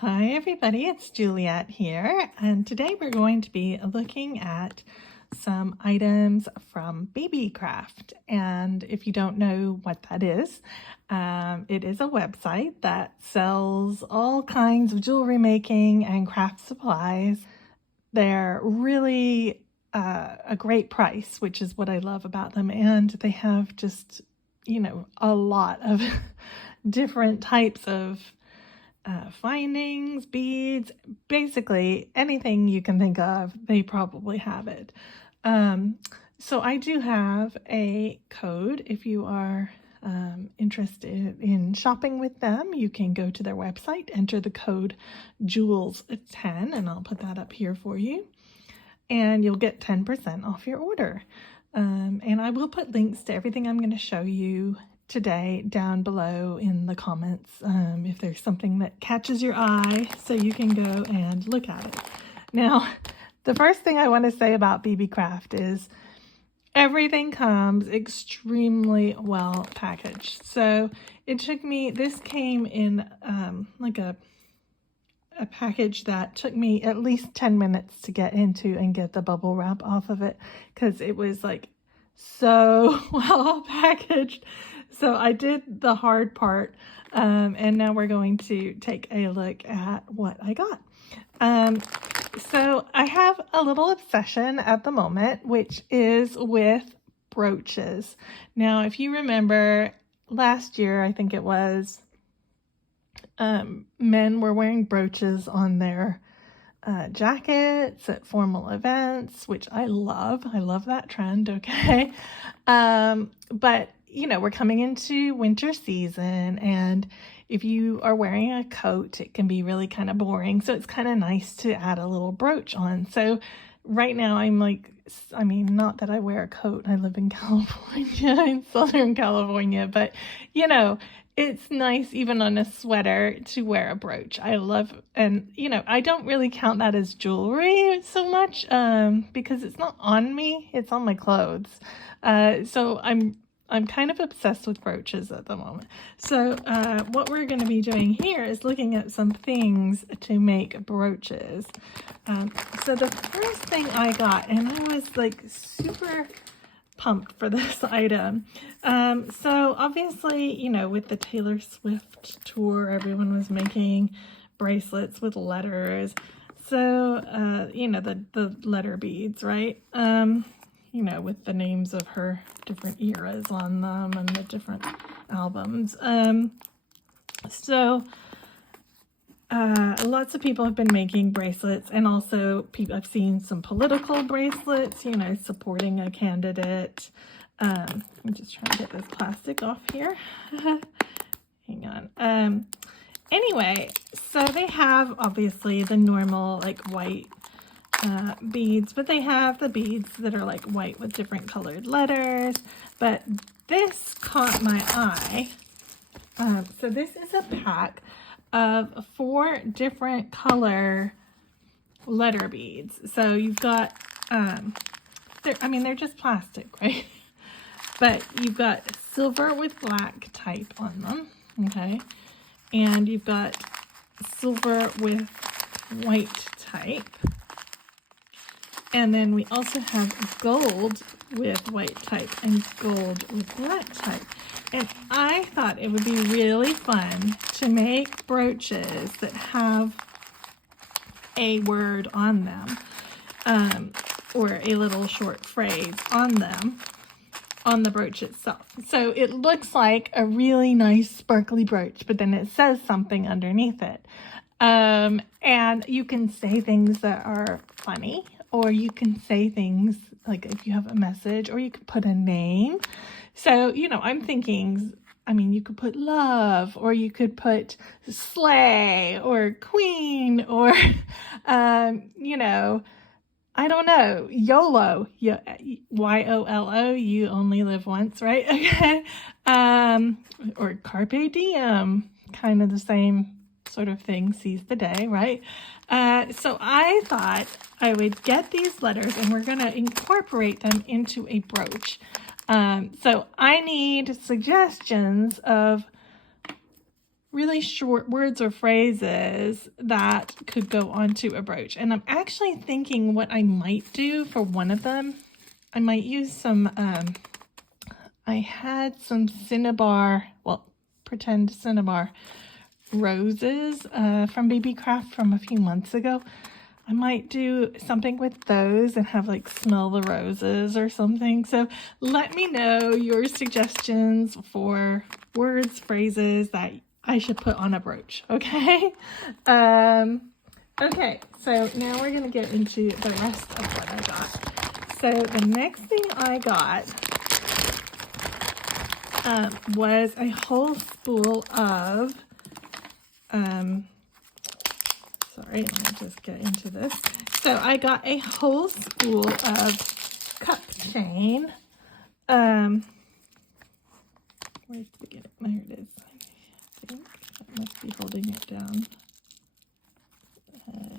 Hi everybody, it's Juliet here, and today we're going to be looking at some items from Beebeecraft. And if you don't know what that is, it is a website that sells all kinds of jewelry making and craft supplies. They're really a great price, which is what I love about them, and they have just, a lot of different types of findings, beads, basically anything you can think of, they probably have it. So I do have a code. If you are interested in shopping with them, you can go to their website, enter the code JULES10, and I'll put that up here for you, and you'll get 10% off your order. And I will put links to everything I'm going to show you today down below in the comments if there's something that catches your eye, so you can go and look at it. Now, the first thing I want to say about Beebeecraft is everything comes extremely well packaged. So it took me, this came in like a package that took me at least 10 minutes to get into and get the bubble wrap off of it, because it was like so well packaged. So I did the hard part, and now we're going to take a look at what I got. So I have a little obsession at the moment, which is with brooches. Now, if you remember last year, I think it was, men were wearing brooches on their jackets at formal events, which I love. I love that trend, okay? But we're coming into winter season, and if you are wearing a coat, it can be really kind of boring. So it's kind of nice to add a little brooch on. So right now I'm like, not that I wear a coat. I live in California, in Southern California, but it's nice even on a sweater to wear a brooch. I love, and I don't really count that as jewelry so much because it's not on me, it's on my clothes. So I'm kind of obsessed with brooches at the moment. So what we're going to be doing here is looking at some things to make brooches. So the first thing I got, and I was like super pumped for this item. So obviously, with the Taylor Swift tour, everyone was making bracelets with letters. So, the letter beads, right? With the names of her different eras on them and the different albums. Lots of people have been making bracelets, and also I've seen some political bracelets, supporting a candidate. I'm just trying to get this plastic off here. Hang on. Anyway, so they have obviously the normal like white beads, but they have the beads that are like white with different colored letters. But this caught my eye. So this is a pack of 4 different color letter beads. So you've got they're just plastic, right? But you've got silver with black type on them, okay? And you've got silver with white type. And then we also have gold with white type and gold with black type. And I thought it would be really fun to make brooches that have a word on them, or a little short phrase on them, on the brooch itself. So it looks like a really nice sparkly brooch, but then it says something underneath it. And you can say things that are funny, or you can say things like if you have a message, or you could put a name. So, I'm thinking, you could put love, or you could put slay, or queen, or, I don't know, YOLO, YOLO, you only live once, right? Okay. Or carpe diem, kind of the same sort of thing, seize the day, right? So I thought I would get these letters, and we're going to incorporate them into a brooch. So I need suggestions of really short words or phrases that could go onto a brooch. And I'm actually thinking what I might do for one of them. I might use some, I had some Cinnabar, well, pretend Cinnabar roses from Beebeecraft from a few months ago. I might do something with those and have like smell the roses or something. So let me know your suggestions for words, phrases that I should put on a brooch, okay? Okay, so now we're gonna get into the rest of what I got. So the next thing I got was a whole spool of, sorry, let me just get into this. So I got a whole spool of cup chain. Where's the beginning? There it is. I think that must be holding it down.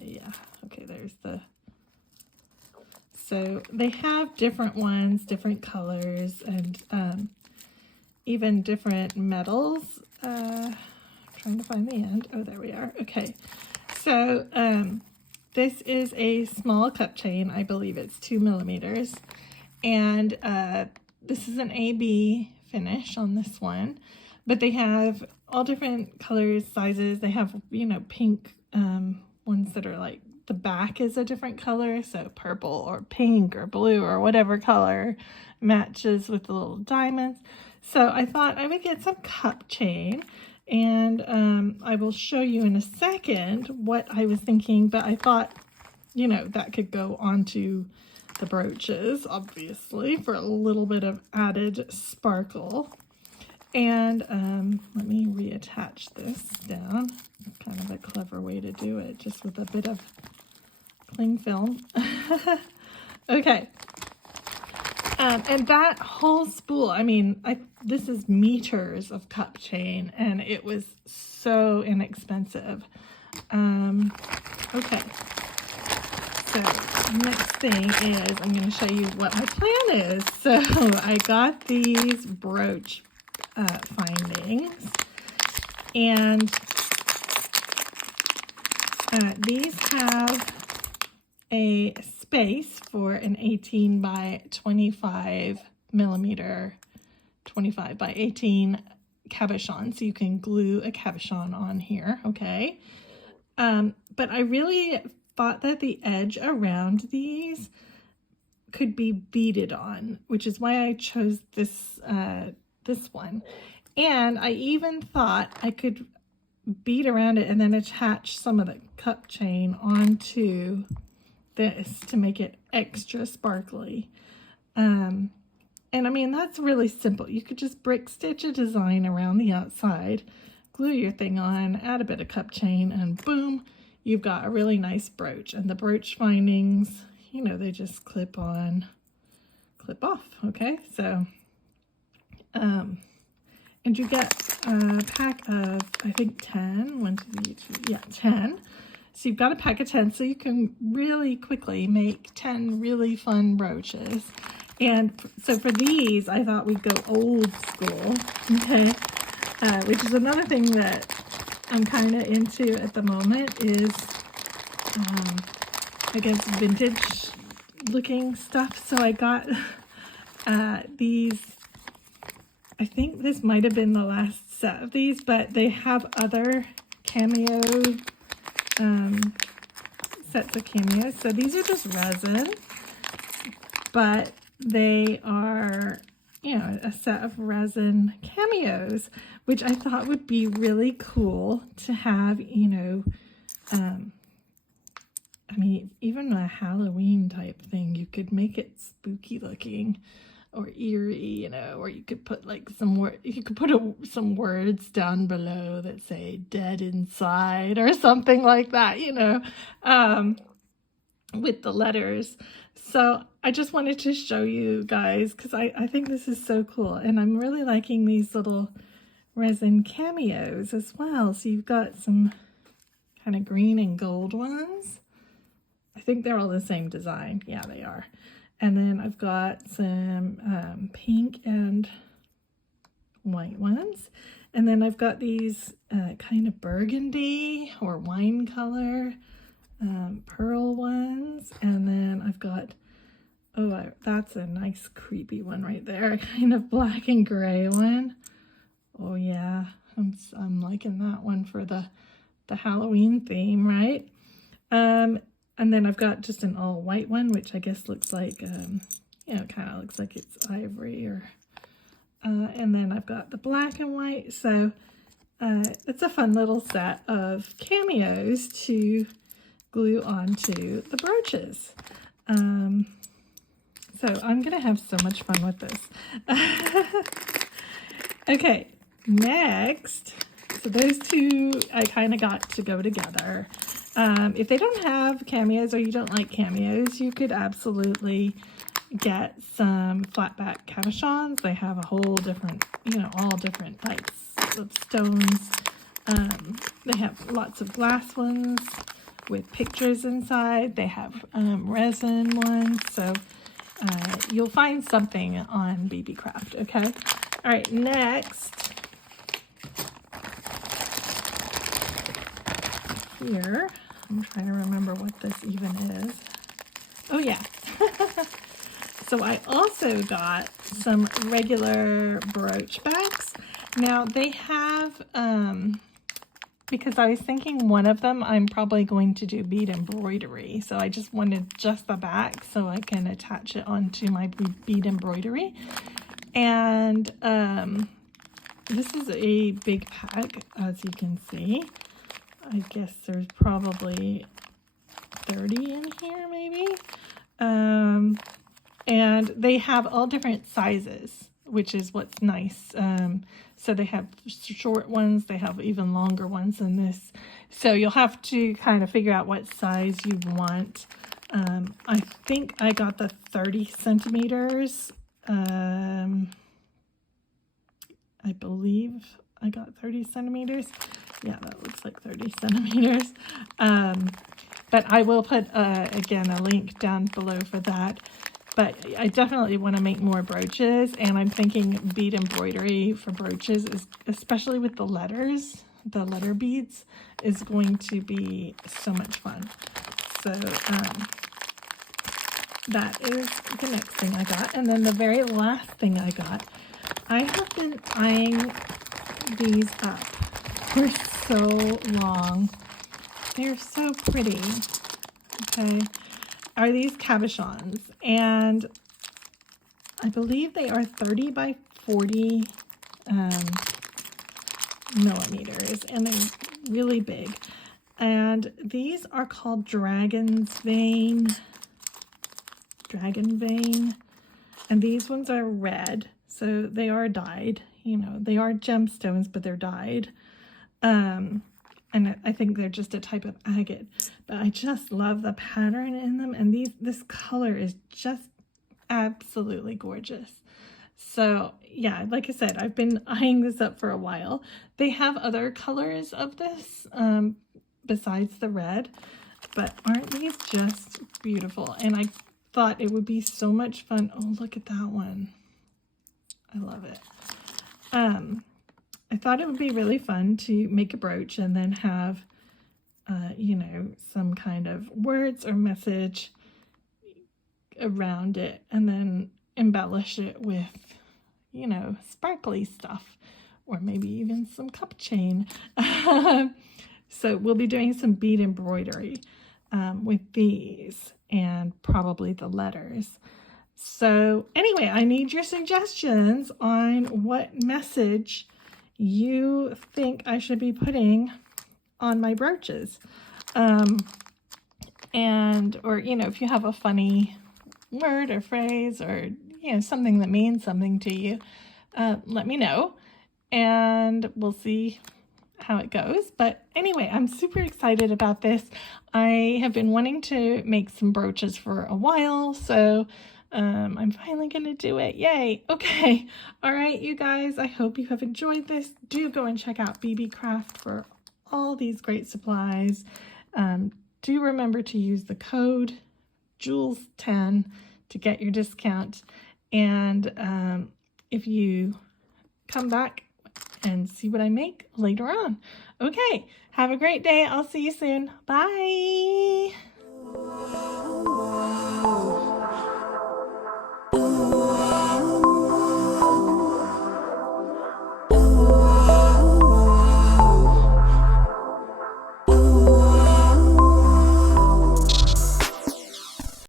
Yeah, okay, there's the... So they have different ones, different colors, and even different metals. Trying to find the end. Oh, there we are. Okay. So this is a small cup chain. I believe it's 2 millimeters. And this is an AB finish on this one. But they have all different colors, sizes. They have, you know, pink ones that are like, the back is a different color. So purple or pink or blue or whatever color matches with the little diamonds. So I thought I would get some cup chain. And I will show you in a second what I was thinking, but I thought, you know, that could go onto the brooches, obviously, for a little bit of added sparkle. And let me reattach this down. Kind of a clever way to do it, just with a bit of cling film. Okay. And that whole spool, I mean, this is meters of cup chain, and it was so inexpensive. Okay. So next thing is I'm going to show you what my plan is. So I got these brooch findings, and these have a space for an 18 by 25 millimeter, 25 by 18 cabochon. So you can glue a cabochon on here, okay? But I really thought that the edge around these could be beaded on, which is why I chose this, this one. And I even thought I could bead around it and then attach some of the cup chain onto this to make it extra sparkly. And I mean, that's really simple. You could just brick stitch a design around the outside, glue your thing on, add a bit of cup chain, and boom, you've got a really nice brooch. And the brooch findings, you know, they just clip on, clip off, okay? So, and you get a pack of, I think 10, 1, 2, 3, yeah, 10. So you've got a pack of 10, so you can really quickly make 10 really fun brooches. And so for these, I thought we'd go old school, okay? Which is another thing that I'm kind of into at the moment is, I guess, vintage looking stuff. So I got these, I think this might have been the last set of these, but they have other Cameo sets of Cameos. So these are just resin, but they are, you know, a set of resin Cameos, which I thought would be really cool to have, you know, I mean, even a Halloween type thing, you could make it spooky looking or eerie, you know, or you could put like you could put some words down below that say dead inside or something like that, you know, with the letters. So I just wanted to show you guys because I think this is so cool, and I'm really liking these little resin cameos as well. So you've got some kind of green and gold ones. I think they're all the same design. Yeah, they are. And then I've got some pink and white ones. And then I've got these kind of burgundy or wine color pearl ones. And then I've got, oh, that's a nice creepy one right there. Kind of black and gray one. Oh yeah, I'm liking that one for the Halloween theme, right? And then I've got just an all white one, which I guess looks like, you know, it kind of looks like it's ivory or, and then I've got the black and white. So it's a fun little set of cameos to glue onto the brooches. So I'm going to have so much fun with this. Okay, next, so those two I kind of got to go together. If they don't have cameos or you don't like cameos, you could absolutely get some flatback cabochons. They have a whole different, you know, all different types of stones. They have lots of glass ones with pictures inside. They have resin ones. So you'll find something on Beebeecraft, okay? All right, next. Here, I'm trying to remember what this even is. Oh yeah. So I also got some regular brooch backs. Now they have, because I was thinking one of them I'm probably going to do bead embroidery. So I just wanted just the back so I can attach it onto my bead embroidery. And this is a big pack, as you can see. I guess there's probably 30 in here, maybe. And they have all different sizes, which is what's nice. So they have short ones, they have even longer ones than this. So you'll have to kind of figure out what size you want. I think I got the 30 centimeters. I believe I got 30 centimeters. Yeah, that looks like 30 centimeters. But I will put, again, a link down below for that. But I definitely want to make more brooches, and I'm thinking bead embroidery for brooches, is, especially with the letters, the letter beads, is going to be so much fun. So that is the next thing I got. And then the very last thing I got, I have been eyeing these up for so long. They're so pretty. Okay. Are these cabochons, and I believe they are 30 by 40 millimeters, and they're really big. And these are called dragon vein, and these ones are red, so they are dyed. You know, they are gemstones, but they're dyed. And I think they're just a type of agate, but I just love the pattern in them, and this color is just absolutely gorgeous. So yeah, like I said, I've been eyeing this up for a while. They have other colors of this besides the red, but aren't these just beautiful? And I thought it would be so much fun. Oh, look at that one. I love it. I thought it would be really fun to make a brooch and then have, you know, some kind of words or message around it, and then embellish it with, you know, sparkly stuff, or maybe even some cup chain. So we'll be doing some bead embroidery with these, and probably the letters. So anyway, I need your suggestions on what message you think I should be putting on my brooches. And, or, you know, if you have a funny word or phrase, or, you know, something that means something to you, let me know, and we'll see how it goes. But anyway, I'm super excited about this. I have been wanting to make some brooches for a while, so I'm finally gonna do it. Yay. Okay. All right, you guys, I hope you have enjoyed this. Do go and check out Beebeecraft for all these great supplies. Do remember to use the code Jules10 to get your discount. And if you come back and see what I make later on. Okay, have a great day. I'll see you soon. Bye.